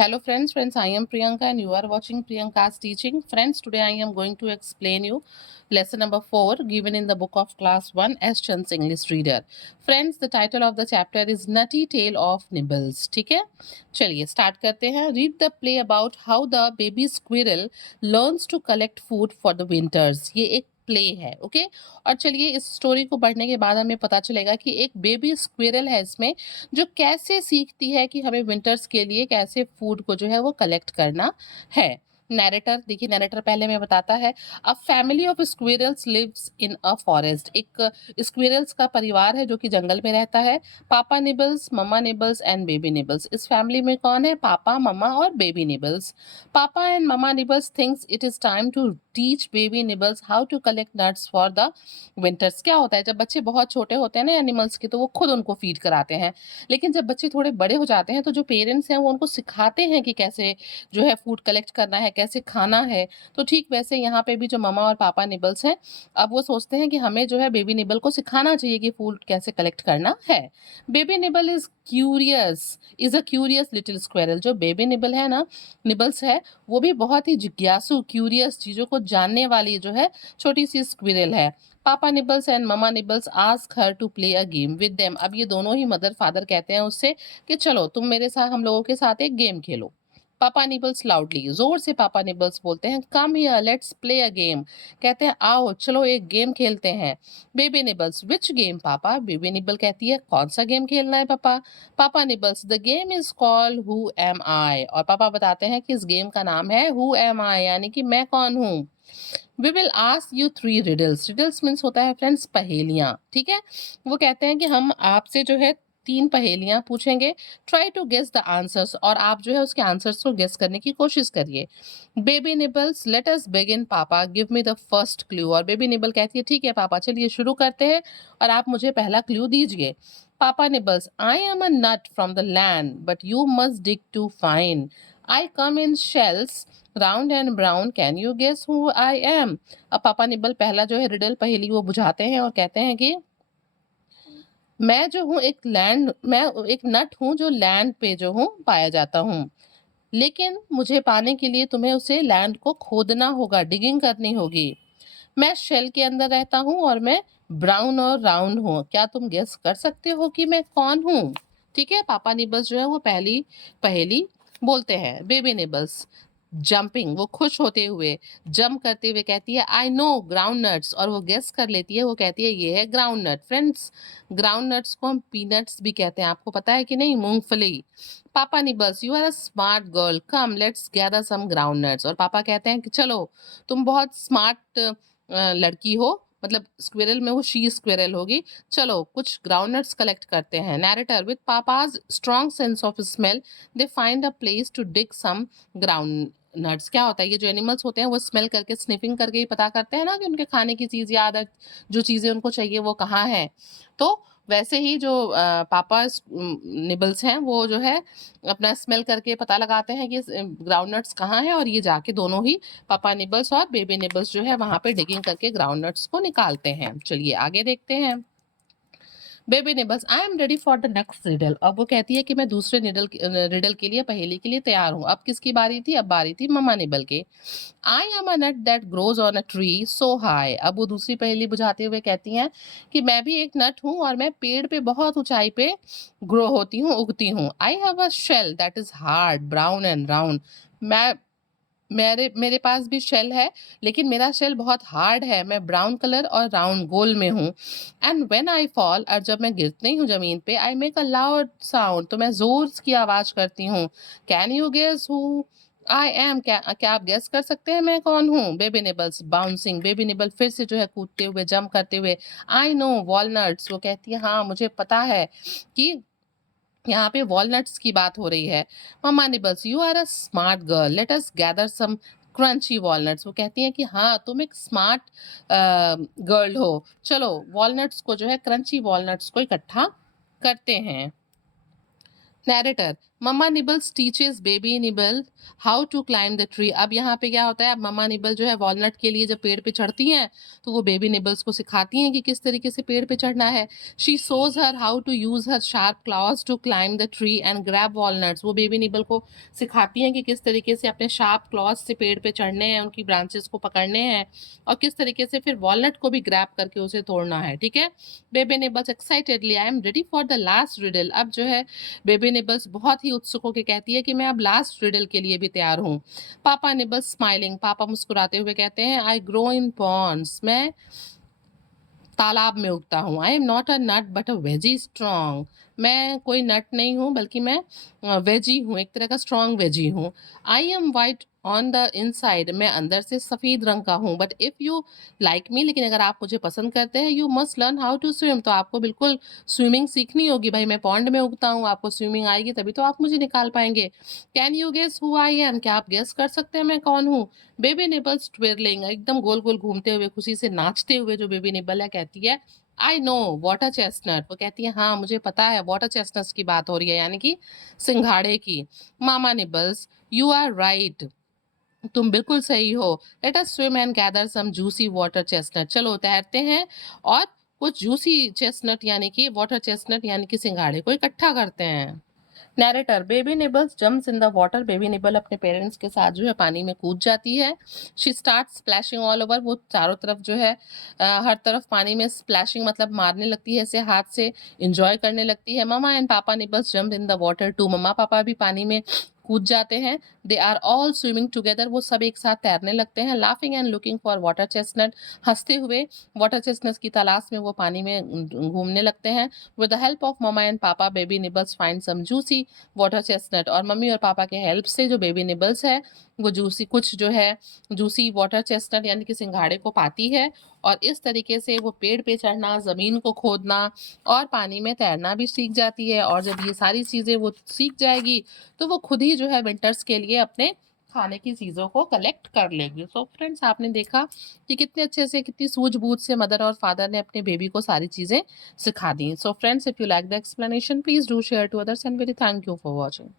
Hello friends, I am Priyanka and you are watching Priyanka's teaching. Friends, today I am going to explain you lesson number 4 given in the book of class 1 as Chand's English Reader. Friends, the title of the chapter is Nutty Tale of Nibbles. ठीक है, चलिए start करते हैं. Read the play about how the baby squirrel learns to collect food for the winters. ये एक play है, okay. और चलिए इस स्टोरी को पढ़ने के बाद हमें पता चलेगा कि एक बेबी स्क्विरल है इसमें, जो कैसे सीखती है कि हमें विंटर्स के लिए कैसे फूड को जो है वो कलेक्ट करना है. नैरेटर देखिए, नैरेटर पहले में बताता है, a family of squirrels lives in a forest. एक स्क्विरल्स का परिवार है जो कि जंगल में रहता है. Papa Nibbles, Mamma Nibbles and Baby Nibbles. इस फैमिली में कौन है? पापा, मम्मा और Baby Nibbles. Papa and Mamma Nibbles thinks it is time to teach Baby Nibbles how to collect nuts for the winters. क्या होता है, जब बच्चे बहुत छोटे होते हैं ना एनिमल्स के, तो वो खुद उनको फीड कराते हैं. लेकिन जब बच्चे थोड़े बड़े हो जाते हैं तो जो पेरेंट्स हैं वो उनको सिखाते हैं कि कैसे जो है फूड कलेक्ट करना है, कैसे खाना है. तो ठीक वैसे यहाँ पे भी जो मम्मा और पापा निबल्स हैं, अब वो सोचते हैं कि हमें जो है बेबी निबल को सिखाना चाहिए कि फूड कैसे कलेक्ट करना है. Baby nibble is a curious little squirrel. जो बेबी निबल है ना, निबल्स है, वो भी बहुत ही जिज्ञासु, क्यूरियस, चीजों को जानने वाली जो है छोटी सी स्क्विरल है. Papa Nibbles and Mama Nibbles ask her to play a game with them. अब ये दोनों ही मदर फादर कहते हैं उससे कि चलो तुम मेरे साथ, हम लोगों के साथ एक गेम खेलो. पापा निबल्स लाउडली, जोर से पापा निबल्स बोलते हैं, come here let's play a game. कहते हैं आओ चलो एक गेम खेलते हैं. Baby Nibbles, which game papa? Baby Nibble कहती है, कौन सा गेम खेलना है पापा? Papa Nibbles, the game is called who am I. और पापा बताते हैं कि इस गेम का नाम है हु एम आई, यानी कि मैं कौन हूँ. We will ask you 3 riddles. Riddles means होता है फ्रेंड्स पहेलियां, ठीक है. वो कहते हैं कि हम आपसे जो है 3 पहेलियां पूछेंगे. Try to guess the answers, और आप जो है उसके आंसर्स को गेस करने की कोशिश करिए. Baby Nibbles, let us begin papa, give me the first clue. और बेबी निबल कहती है, ठीक है पापा, चलिए शुरू करते हैं और आप मुझे पहला क्लू दीजिए. Papa Nibbles, I am a nut from the land but you must dig to find. I come in shells round and brown, can you guess who I am. अब पापा निबल पहला जो है riddle पहेली वो बुझाते हैं और कहते हैं कि मैं जो हूँ मैं एक नट हूँ जो लैंड पे जो हूँ पाया जाता हूँ. लेकिन मुझे पाने के लिए तुम्हें उसे लैंड को खोदना होगा, डिगिंग करनी होगी. मैं शेल के अंदर रहता हूँ और मैं ब्राउन और राउंड हूँ. क्या तुम गेस कर सकते हो कि मैं कौन हूँ? ठीक है, पापा निबल्स जो है वो पहली पहेली बोलते हैं. बेबी निबल्स जंपिंग, वो खुश होते हुए, जंप करते हुए कहती है, आई नो ग्राउंड नट्स. और वो गेस कर लेती है, वो कहती है ये है ground nut. Friends, ground nuts को हम पीनट्स भी कहते हैं, आपको पता है कि नहीं? मूंगफली. Papa Nibbles, you are a smart girl, come let's gather some ground nuts. और पापा कहते हैं कि चलो तुम बहुत स्मार्ट लड़की हो, मतलब स्क्विरल में वो शी स्क्विरल होगी, चलो कुछ ग्राउंडनट्स कलेक्ट करते हैं. Narrator, with Papa's strong sense of smell they find a place to dig some ground nuts. क्या होता है, ये जो एनिमल्स होते हैं वो स्मेल करके, स्निफिंग करके ही पता करते हैं ना कि उनके खाने की चीज या अदर जो चीजें उनको चाहिए वो कहाँ है. तो वैसे ही जो पापा निबल्स हैं वो जो है अपना स्मेल करके पता लगाते हैं कि ग्राउंड नट्स कहाँ है, और ये जाके दोनों ही पापा निबल्स और बेबी निबल्स जो है वहां पे डिगिंग करके ग्राउंड नट्स को निकालते हैं. चलिए आगे देखते हैं. Baby nibbles, I am ready for the next riddle. अब वो कहती है कि मैं दूसरे रिडल के लिए, पहेली के लिए तैयार हूँ. अब किसकी बारी थी? अब बारी थी मम्मा निबल की. I am a nut that grows on a tree so high. अब वो दूसरी पहेली बुझाते हुए कहती हैं कि मैं भी एक नट हूँ और मैं पेड़ पे बहुत ऊंचाई पे ग्रो होती हूँ, उगती हूँ. I have a shell that is hard brown and round. मैं मेरे मेरे पास भी शेल है, लेकिन मेरा शेल बहुत हार्ड है. मैं ब्राउन कलर और राउंड गोल में हूँ. एंड व्हेन आई फॉल, और जब मैं गिरती हूँ जमीन पे, I make a loud sound, तो मैं जोर की आवाज करती हूँ. Can you guess who I am? क्या क्या आप गेस कर सकते हैं मैं कौन हूँ? Baby nibbles bouncing, baby nibble फिर से जो है कूदते हुए, जंप करते हुए, आई नो वॉलनट्स. वो कहती है हाँ मुझे पता है कि यहाँ पे वॉलनट्स की बात हो रही है. Mama Nibbles, you are a smart girl, let us gather some crunchy walnuts. वो कहती हैं कि हाँ तुम एक स्मार्ट गर्ल हो, चलो वॉलनट्स को जो है, क्रंची वॉलनट्स को इकट्ठा करते हैं. Narrator, Mamma Nibbles teaches Baby Nibble how to climb the tree. अब यहाँ पे क्या होता है, अब मम्मा निबल जो है वॉलनट के लिए जब पेड़ पे चढ़ती हैं तो वो बेबी निबल्स को सिखाती हैं कि किस तरीके से पेड़ पे चढ़ना है। She shows her how to use her sharp claws to climb the tree and grab walnuts. वो बेबी निबल को सिखाती हैं कि किस तरीके से अपने शार्प क्लॉज से पेड़ पे चढ़ने हैं, उनकी ब्रांचेस को पकड़ने हैं और किस तरीके से फिर वॉलनट को भी ग्रैब करके उसे तोड़ना है। ठीक है, baby nibbles excitedly I am ready for the last riddle. अब जो है बेबी निबल्स बहुत ही उत्सुक होकर कहती है कि मैं अब लास्ट रिडल के लिए भी तैयार हूँ। पापा निबल्स स्माइलिंग, पापा मुस्कुराते हुए कहते हैं आई ग्रो इन पॉन्ड्स, मैं तालाब में उगता हूँ। I am not a nut but a veggie strong, मैं कोई नट नहीं हूँ बल्कि मैं वेजी हूँ, एक तरह का स्ट्रॉन्ग वेजी हूँ। I am white on the inside, मैं अंदर से सफ़ेद रंग का हूँ। But if you like me, लेकिन अगर आप मुझे पसंद करते हैं, you must learn how to swim, तो आपको बिल्कुल स्विमिंग सीखनी होगी। भाई मैं पॉन्ड में उगता हूँ, आपको स्विमिंग आएगी तभी तो आप मुझे निकाल पाएंगे। Can you guess who I am, क्या आप गेस कर सकते हैं मैं कौन हूँ? बेबी निबल्स ट्विरलिंग, एकदम गोल गोल घूमते हुए, खुशी से नाचते हुए जो बेबी निबल है कहती है आई नो वाटर चेस्टनट। वो कहती है हाँ मुझे पता है, वाटर चेस्टनट्स की बात हो रही है, यानी कि सिंघाड़े की। Mama Nibbles you are right, तुम बिल्कुल सही हो। Let us swim and gather some juicy water chestnut, चलो तैरते हैं और कुछ जूसी चेस्टनट यानी कि वाटर चेस्टनट यानी कि सिंघाड़े को इकट्ठा करते हैं। Narrator Baby Nibbles jumps in the water, Baby Nibble अपने पेरेंट्स के साथ जो है पानी में कूद जाती है। She start splashing all over, वो चारों तरफ जो है हर तरफ पानी में स्प्लैशिंग मतलब मारने लगती है, ऐसे हाथ से इंजॉय करने लगती है। Mama and papa Nibbles jump in the water too, मम्मा पापा भी पानी में कूद जाते हैं। They are all swimming together, वो सब एक साथ तैरने लगते हैं। Laughing and looking for water chestnut, हंसते हुए वाटर चेस्टनट की तलाश में वो पानी में घूमने लगते हैं। With the help of mama and papa baby Nibbles find some juicy water chestnut, और मम्मी और पापा के हेल्प से जो बेबी निबल्स है वो जूसी कुछ जो है जूसी वाटर चेस्टनट यानी कि सिंघाड़े को पाती है, और इस तरीके से वो पेड़ पे चढ़ना, ज़मीन को खोदना और पानी में तैरना भी सीख जाती है। और जब ये सारी चीज़ें वो सीख जाएगी तो वो खुद ही जो है विंटर्स के लिए अपने खाने की चीज़ों को कलेक्ट कर लेगी। सो फ्रेंड्स, आपने देखा कि कितने अच्छे से, कितनी सूझबूझ से मदर और फादर ने अपने बेबी को सारी चीज़ें सिखा दी। So friends, if you like the explanation, please do share to others and very thank you for watching.